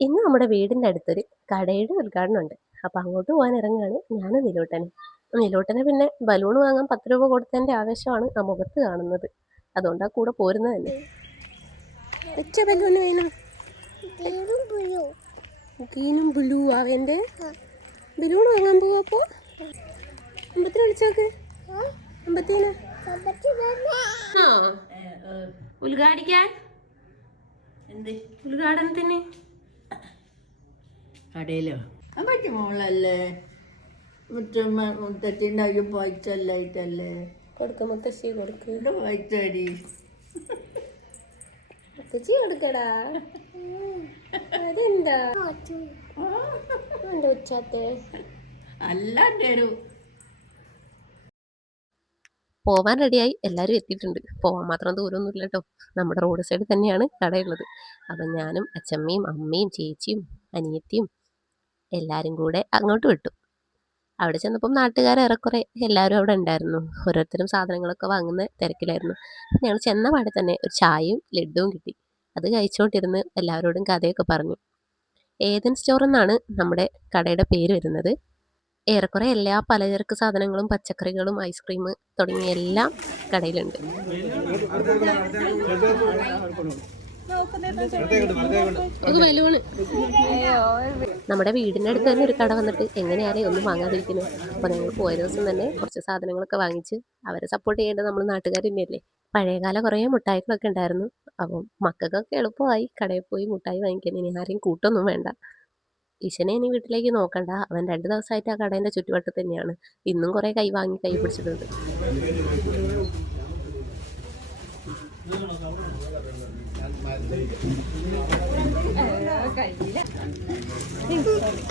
ഇന്ന് നമ്മുടെ വീടിന്റെ അടുത്തൊരു കടയുടെ ഉദ്ഘാടനം ഉണ്ട്. അപ്പോൾ അങ്ങോട്ട് പോകാൻ ഇറങ്ങുകയാണ് ഞാൻ നിലോട്ടനെ. നിലോട്ടനെ പിന്നെ ബലൂൺ വാങ്ങാൻ പത്ത് രൂപ കൊടുത്തതിന്റെ ആവേശമാണ് ആ മുഖത്ത് കാണുന്നത്. ആ കൂടെ പോരുന്നത് തന്നെ വെച്ച ബലൂൺ വേണം ഗ്രീനും ബ്ലൂ ആവേന്റെ ബലൂൺ വാങ്ങാൻ പോവാ അപ്പോൾ അമ്പത്തിന് വിളിച്ചോക്ക്. അമ്പത്തിന് ആ. ഉദ്ഘാടിക്കാൻ? എന്ത്? ഉദ്ഘാടനത്തിന്? കടയിലോ? പറ്റി മോളല്ലേ? മുത്തച്ഛന്റെ പോയിച്ചല്ലായിട്ടല്ലേ കൊടുക്ക മുത്തശ്ശി കൊടുക്ക്. പോയിച്ചടി മുത്തശ്ശി കൊടുക്കടാ. അതെന്താ? എന്താ ഉച്ചാത്തെ? പോവാൻ റെഡിയായി. എല്ലാവരും എത്തിയിട്ടുണ്ട്. പോവാൻ മാത്രം ദൂരമൊന്നുമില്ല കേട്ടോ നമ്മുടെ റോഡ് സൈഡ് തന്നെയാണ് കടയുള്ളത്. അപ്പം ഞാനും അച്ചമ്മയും അമ്മയും ചേച്ചിയും അനിയത്തിയും എല്ലാവരും കൂടെ അങ്ങോട്ട് വിട്ടു. അവിടെ ചെന്നപ്പം നാട്ടുകാർ ഏറെക്കുറെ എല്ലാവരും അവിടെ ഉണ്ടായിരുന്നു. ഓരോരുത്തരും സാധനങ്ങളൊക്കെ വാങ്ങുന്ന തിരക്കിലായിരുന്നു. ഞങ്ങൾ ചെന്ന പാടെ തന്നെ ഒരു ചായയും ലഡുവും കിട്ടി. അത് കഴിച്ചുകൊണ്ടിരുന്ന് എല്ലാവരോടും കഥയൊക്കെ പറഞ്ഞു. ഏതൻ സ്റ്റോർ എന്നാണ് നമ്മുടെ കടയുടെ പേര് വരുന്നത്. ഏറെക്കുറെ എല്ലാ പലചരക്ക് സാധനങ്ങളും പച്ചക്കറികളും ഐസ്ക്രീം തുടങ്ങിയ എല്ലാം കടയിലുണ്ട്. നമ്മുടെ വീടിന്റെ അടുത്ത് തന്നെ ഒരു കട വന്നിട്ട് എങ്ങനെയാലേ ഒന്നും വാങ്ങാതിരിക്കുന്നു അപ്പോൾ ഞങ്ങൾ പോയ ദിവസം തന്നെ കുറച്ച് സാധനങ്ങളൊക്കെ വാങ്ങിച്ച് അവരെ സപ്പോർട്ട് ചെയ്യേണ്ടത് നമ്മൾ നാട്ടുകാർ തന്നെയല്ലേ. പഴയകാല കുറേ മുട്ടായികളൊക്കെ ഉണ്ടായിരുന്നു. അപ്പം മക്കൾക്കൊക്കെ എളുപ്പമായി കടയിൽ പോയി മുട്ടായി വാങ്ങിക്കാൻ. ഇനി ആരെയും കൂട്ടൊന്നും വേണ്ട. ഈശനെ ഇനി വീട്ടിലേക്ക് നോക്കണ്ട. അവൻ രണ്ട് ദിവസമായിട്ട് ആ കടേന്റെ ചുറ്റുവട്ടത്ത് തന്നെയാണ്. ഇന്നും കുറേ കൈ വാങ്ങി കൈ പിടിച്ചിട്ടുണ്ട്.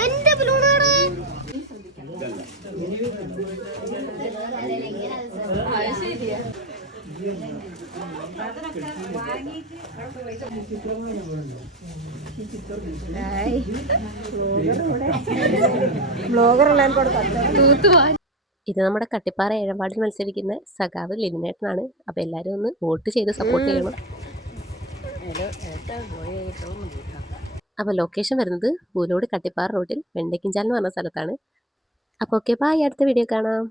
എന്റെ ബലൂണാണ് ഇത് നമ്മുടെ കട്ടിപ്പാറ ഏഴമ്പാടിൽ മത്സരിക്കുന്ന സഖാവ് ലിമിനേറ്റനാണ് അപ്പോൾ എല്ലാരും ഒന്ന് വോട്ട് ചെയ്ത് സപ്പോർട്ട് ചെയ്യണം. അപ്പോൾ ലൊക്കേഷൻ വരുന്നത് പൂലോട് കട്ടിപ്പാറ റോഡിൽ വെണ്ടക്കിഞ്ചാൽ എന്ന് പറഞ്ഞ സ്ഥലത്താണ്. അപ്പോൾ ഓക്കെ ബായ് അടുത്ത വീഡിയോ കാണാം.